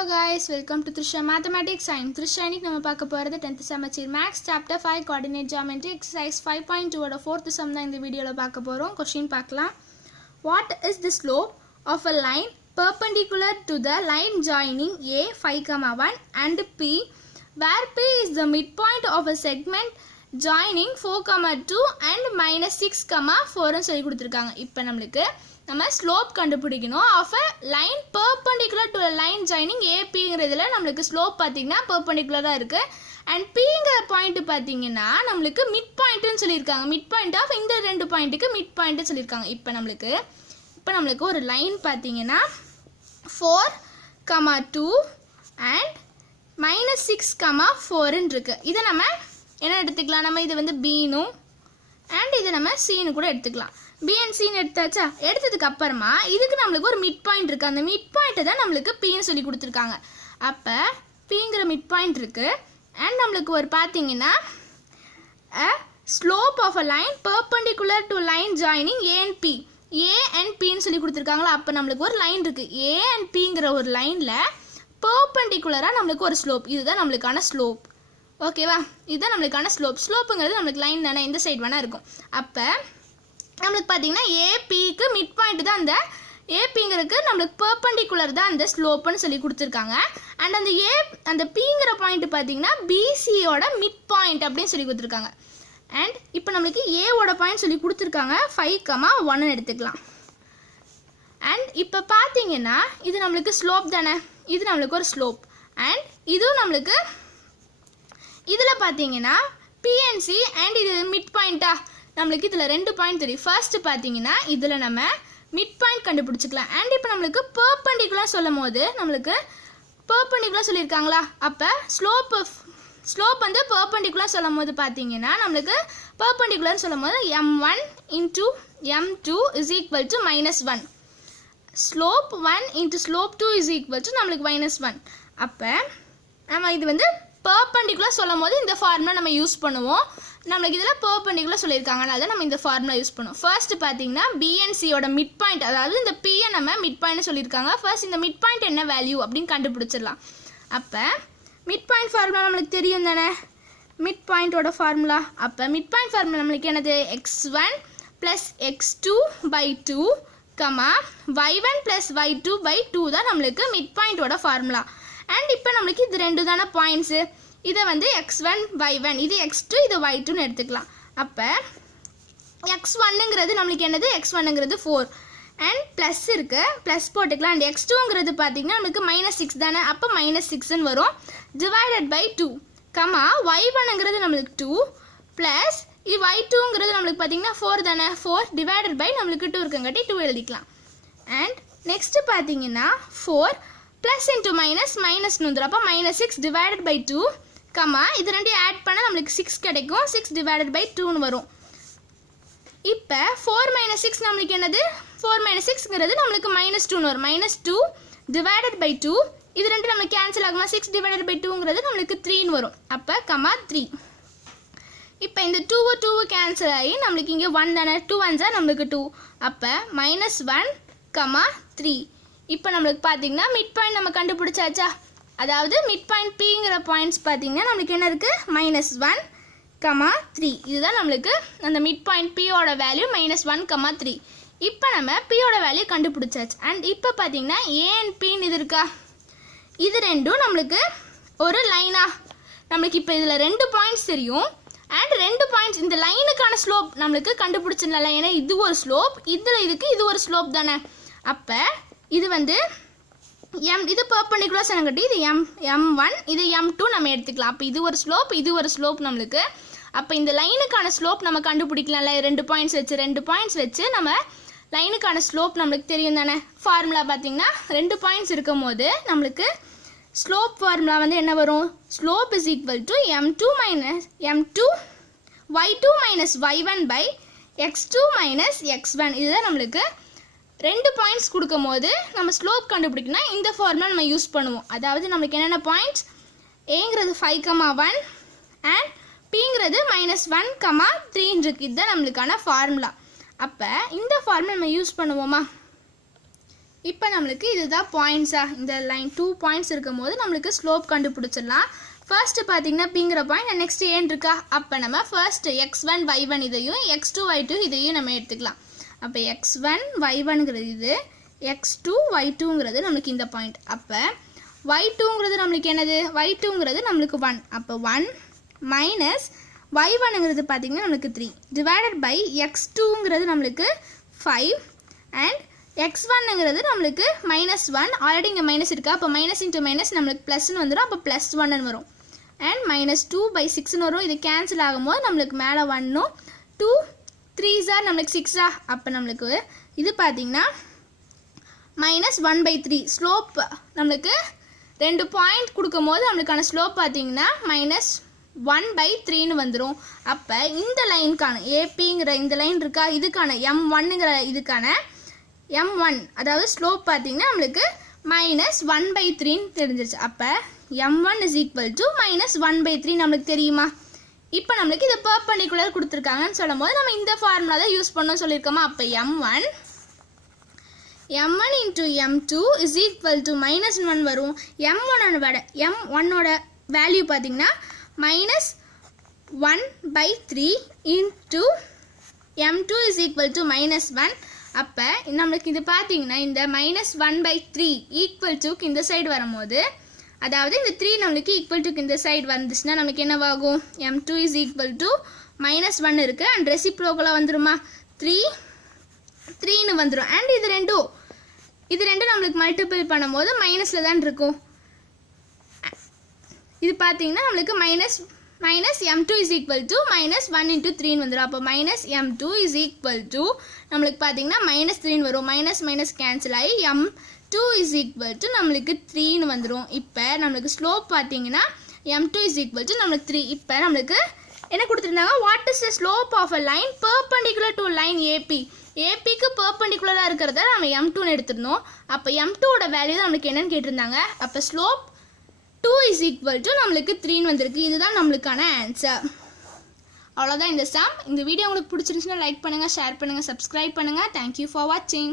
Hello guys, welcome to Thrisha Mathematics Science. Thrisha இன்னைக்கு நம்ம பார்க்க போறது 10th Samacheer Max Chapter 5 Coordinate Geometry Exercise 5.2 ஓட 4th sum தான் இந்த வீடியோல பார்க்க போறோம். Question பார்க்கலாம். What is the slope of a line perpendicular to the line joining A 5,1 and P where P is the midpoint of a segment joining 4,2 and -6,4 ன்னு சொல்லி கொடுத்திருக்காங்க. இப்போ நமக்கு நம்ம ஸ்லோப் கண்டுபிடிக்கணும் of a line perpendicular to a line joining AP ங்கறதுல நமக்கு slope பாத்தீங்கன்னா perpendicular-ஆ இருக்கு and P ங்கற பாயிண்ட் பாத்தீங்கன்னா நமக்கு மிட் பாயிண்ட்னு சொல்லிருக்காங்க. மிட் பாயிண்ட் ஆஃப் இந்த ரெண்டு பாயிண்ட்க்கு மிட் பாயிண்ட் சொல்லிருக்காங்க. இப்போ நமக்கு ஒரு லைன் பாத்தீங்கன்னா 4,2 and -6,4 ன்னு இருக்கு. இத நம்ம என்ன எடுத்துக்கலாம்? நம்ம இது வந்து B னும் and இது நம்ம C னு கூட எடுத்துக்கலாம். B and C எடுத்தாச்சா? எடுத்ததுக்கு அப்புறமா இதுக்கு நமக்கு ஒரு மிட் பாயிண்ட் இருக்கு. அந்த மிட் பாயிண்ட் தான் நமக்கு P ன்னு சொல்லி கொடுத்திருக்காங்க. அப்ப P ங்கற மிட் பாயிண்ட் இருக்கு and நமக்கு ஒரு பாத்தீங்கன்னா a slope of a line perpendicular to line joining A and P. A and P ன்னு சொல்லி கொடுத்திருக்காங்களா? அப்ப நமக்கு ஒரு லைன் இருக்கு. A and P ங்கற ஒரு லைன்ல perpendicular-ஆ நமக்கு ஒரு ஸ்லோப். இதுதான் நமக்கான ஸ்லோப். ஓகேவா? இதுதான் நமக்கான ஸ்லோப். ஸ்லோப்ங்கிறது நமக்கு லைன் தானே, இந்த சைடு வேணா இருக்கும். அப்ப நமக்கு பாத்தீங்கன்னா AP க்கு மிட் பாயிண்ட் தான் அந்த AP ங்கருக்கு நமக்கு பெர்பெண்டிகுலர் தான் அந்த ஸ்லோப்னு சொல்லி கொடுத்திருக்காங்க. and அந்த P ங்கற பாயிண்ட் பாத்தீங்கன்னா BC ஓட மிட் பாயிண்ட் அப்படினு சொல்லி கொடுத்திருக்காங்க. and இப்போ நமக்கு A ஓட பாயிண்ட் சொல்லி கொடுத்திருக்காங்க 5,1 ன்னு எடுத்துக்கலாம். and இப்போ பாத்தீங்கன்னா இது நமக்கு ஸ்லோப் தானே, இது நமக்கு ஒரு ஸ்லோப் and இது நமக்கு இதுல பாத்தீங்கன்னா P and C and இது மிட் பாயிண்டா நமக்கு இதுல ரெண்டு பாயிண்ட் தெரியும். ஃபர்ஸ்ட் பாத்தீங்கன்னா இதுல நம்ம மிட் பாயிண்ட் கண்டுபிடிச்சுக்கலாம். and இப்போ நமக்கு பெர்பெண்டிகுலர் சொல்லும்போது நமக்கு பெர்பெண்டிகுலர் சொல்லிருக்காங்களா? அப்ப ஸ்லோப் வந்து பெர்பெண்டிகுலர் சொல்லும்போது பாத்தீங்கன்னா நமக்கு பெர்பெண்டிகுலர் சொல்லும்போது m1 into m2 is equal to -1. Slope 1 into slope 2 is equal to நமக்கு -1. அப்ப நம்ம இது வந்து பெர்பெண்டிகுலர் சொல்லும்போது இந்த ஃபார்முலா நம்ம யூஸ் பண்ணுவோம். நமக்கு இதுல பெர்பெண்டிகுலர் சொல்லிருக்காங்கனால நம்ம இந்த ஃபார்முலா யூஸ் பண்ணுவோம். ஃபர்ஸ்ட் பாத்தீங்கன்னா B and C ஓட மிட் பாயிண்ட், அதாவது இந்த P ய நம்ம மிட் பாயிண்ட் சொல்லிருக்காங்க. ஃபர்ஸ்ட் இந்த மிட் பாயிண்ட் என்ன வேல்யூ அப்படினு கண்டுபிடிச்சிடலாம். அப்ப மிட் பாயிண்ட் ஃபார்முலா நமக்கு தெரியும் தானே, மிட் பாயிண்டோட ஃபார்முலா. அப்ப மிட் பாயிண்ட் ஃபார்முலா நமக்கு என்னது? x1 plus x2 by 2, y1 plus y2 by 2 தான் நமக்கு மிட் பாயிண்டோட ஃபார்முலா. and இப்போ நமக்கு இது ரெண்டு தான பாயிண்ட்ஸ். இத வந்து x1 y1, இது x2 இது y2 ன்னு எடுத்துக்கலாம். அப்ப x1ங்கிறது நமக்கு என்னது? x1ங்கிறது 4 and plus இருக்கு, plus போட்டுக்கலாம். and x2ங்கிறது பாத்தீங்கன்னா நமக்கு -6 தானே, அப்ப -6 ன்னு வரும் divided by 2, y1ங்கிறது நமக்கு 2 plus y2ங்கிறது நமக்கு பாத்தீங்கன்னா 4 தானே, 4 divided by நமக்கு 2 இருக்கங்காட்டி 2 எழுதிக்கலாம். and next பாத்தீங்கன்னா 4 plus into minus ன்னு வந்துரும். அப்ப -6 divided by 2, இது ரெண்டையும் ஆட் பண்ணா நமக்கு 6 கிடைக்கும். 6 divided by 2 ன்னு வரும். இப்ப 4 - 6 நமக்கு என்னது? 4 - 6ங்கிறது நமக்கு -2 ன்னு வரும். -2 divided by 2, இது ரெண்டு நமக்கு கேன்சல் ஆகுமா? 6 divided by 2ங்கிறது நமக்கு 3 ன்னு வரும். அப்ப 3. இப்ப இந்த 2 கேன்சல் ஆகி நமக்கு இங்க 1 தானே, 2 1s நமக்கு 2. அப்ப -1, 3. இப்போ நமக்கு பாத்தீங்கன்னா மிட் பாயிண்ட் நம்ம கண்டுபிடிச்சாச்சா? அதாவது மிட் பாயிண்ட் P ங்கற பாயிண்ட்ஸ் பாத்தீங்கன்னா நமக்கு என்ன இருக்கு? -1, 3. இதுதான் நமக்கு அந்த மிட் பாயிண்ட் P ஓட வேல்யூ -1, 3. இப்போ நம்ம P ஓட வேல்யூ கண்டுபிடிச்சாச்சு. and இப்போ பாத்தீங்கன்னா A and P ன்னு இது இருக்கா? இது ரெண்டும் நமக்கு ஒரு லைனா? நமக்கு இப்போ இதுல ரெண்டு பாயிண்ட்ஸ் தெரியும் and ரெண்டு பாயிண்ட்ஸ் இந்த லைனுக்கான ஸ்லோப் நமக்கு கண்டுபிடிச்சிடலாம். ஏன்னா இது ஒரு ஸ்லோப், இதுக்கு இது ஒரு ஸ்லோப் தானே. அப்ப இது வந்து இது பெர்பெண்டிகுலர் சொன்னங்கட்டி இது m1 இது m2 நம்ம எடுத்துக்கலாம். அப்ப இது ஒரு ஸ்லோப் நமக்கு. அப்ப இந்த லைனுக்கான ஸ்லோப் நம்ம கண்டுபிடிக்கலாம்ல, ரெண்டு பாயிண்ட்ஸ் வச்சு நம்ம லைனுக்கான ஸ்லோப் நமக்கு தெரியும் தானே. ஃபார்முலா பாத்தீங்கன்னா ரெண்டு பாயிண்ட்ஸ் இருக்கும்போது நமக்கு ஸ்லோப் ஃபார்முலா வந்து என்ன வரும்? Slope is equal to m2 y2 minus y1 by x2 minus x1. இதுதான் நமக்கு ரெண்டு பாயிண்ட்ஸ் கொடுக்கும்போது நம்ம ஸ்லோப் கண்டுபிடிக்கணும்னா இந்த ஃபார்முலா நம்ம யூஸ் பண்ணுவோம். அதாவது நமக்கு என்னென்ன பாயிண்ட்ஸ்? Aங்கிறது 5,1 and Pங்கிறது -1, 3 இருக்கு. இதுதான் நமக்கான ஃபார்முலா. அப்ப இந்த ஃபார்முலா நம்ம யூஸ் பண்ணுவோமா? இப்போ நம்மளுக்கு இதுதான் பாயிண்ட்ஸா, இந்த லைன் 2 பாயிண்ட்ஸ் இருக்கும்போது நம்மளுக்கு ஸ்லோப் கண்டுபிடிச்சிடலாம். ஃபர்ஸ்ட் பார்த்தீங்கன்னா பிங்கிற பாயிண்ட், நெக்ஸ்ட் ஏன் இருக்கா, அப்போ நம்ம ஃபர்ஸ்ட் x1 y1 இதையும் x2 y2 இதையும் நம்ம எடுத்துக்கலாம். அப்போ x1 y1ங்கிறது இது, x2 y2ங்கிறது நம்மளுக்கு இந்த பாயிண்ட். அப்போ y2ங்கிறது நம்மளுக்கு என்னது, y2ங்கிறது நம்மளுக்கு 1. அப்போ 1 மைனஸ் y1ங்கிறது பார்த்தீங்கன்னா நம்மளுக்கு 3 டிவைடட் பை x2ங்கிறது நம்மளுக்கு 5 அண்ட் x1ங்கிறது நம்மளுக்கு -1. ஆல்ரெடி இங்கே மைனஸ் இருக்கா, அப்போ மைனஸ் இன்ட்டு மைனஸ் நம்மளுக்கு ப்ளஸ்ன்னு வந்துடும். அப்போ +1 வரும். அண்ட் -2/6 வரும். இது கேன்சல் ஆகும்போது நம்மளுக்கு மேலே 1ம் 2 3s நம்மளுக்கு 6 அப்போ நம்மளுக்கு இது பார்த்தீங்கன்னா -1/3. ஸ்லோப் நம்மளுக்கு 2 பாயிண்ட் கொடுக்கும் போது நம்மளுக்கான ஸ்லோப் பார்த்தீங்கன்னா -1/3ன்னு வந்துடும். அப்போ இந்த லைனுக்கான ஏபிங்கிற இந்த லைன் இருக்கா, இதுக்கான M1ங்கிற இதுக்கான M1 அதாவது ஸ்லோப் பார்த்தீங்கன்னா நம்மளுக்கு -1/3ன்னு தெரிஞ்சிருச்சு. அப்போ M1 is equal to -1/3 நம்மளுக்கு தெரியுமா. இப்போ நம்மளுக்கு இது பெர்பெண்டிகுலர் கொடுத்துருக்காங்கன்னு சொல்லும் போது நம்ம இந்த ஃபார்முலா தான் யூஸ் பண்ணோம் சொல்லியிருக்கோமா. அப்போ M1 into M2 is equal to -1 வரும். M1ஓட வேல்யூ பார்த்தீங்கன்னா -1/3 into M2 is equal to -1. அப்போ நம்மளுக்கு இது பார்த்தீங்கன்னா இந்த -1/3 ஈக்குவல் டுக்கு இந்த சைடு வரும்போது, அதாவது இந்த 3 நம்மளுக்கு ஈக்குவல் டுக்கு இந்த சைடு வந்துச்சுன்னா நம்மளுக்கு என்னவாகும், M2 is equal to -1 இருக்குது அண்ட் ரெசிப்ரோக்கலாக வந்துருமா, 3ன்னு வந்துடும். அண்ட் இது ரெண்டும் நம்மளுக்கு மல்டிபிள் பண்ணும்போது மைனஸில் தான் இருக்கும். இது பார்த்தீங்கன்னா நம்மளுக்கு -M2 is equal to -1 into 3ன்னு வந்துடும். அப்போ -M2 is equal to நம்மளுக்கு பார்த்தீங்கன்னா -3ன்னு வரும். மைனஸ் கேன்சல் ஆகி M2 is equal to நம்மளுக்கு 3ன்னு வந்துடும். இப்போ நம்மளுக்கு ஸ்லோப் பார்த்தீங்கன்னா M2 is equal to நம்மளுக்கு 3. இப்போ நம்மளுக்கு என்ன கொடுத்துருந்தாங்க, what is the slope of a line perpendicular to line AB. ஏபிக்கு பெர்பெண்டிகுலராக இருக்கிறத நம்ம M2ன்னு எடுத்துருந்தோம். அப்போ M2ஓட வேல்யூ தான் நம்மளுக்கு என்னன்னு கேட்டிருந்தாங்க. அப்போ ஸ்லோப் 2 is equal to நம்மளுக்கு 3ன்னு வந்திருக்கு. இதுதான் நம்மளுக்கான ஆன்சர். அவ்வளோதான் இந்த சம். இந்த வீடியோ உங்களுக்கு பிடிச்சிருந்துச்சுன்னா லைக் பண்ணுங்கள், ஷேர் பண்ணுங்கள், சப்ஸ்கிரைப் பண்ணுங்கள். தேங்க்யூ ஃபார் வாட்சிங்.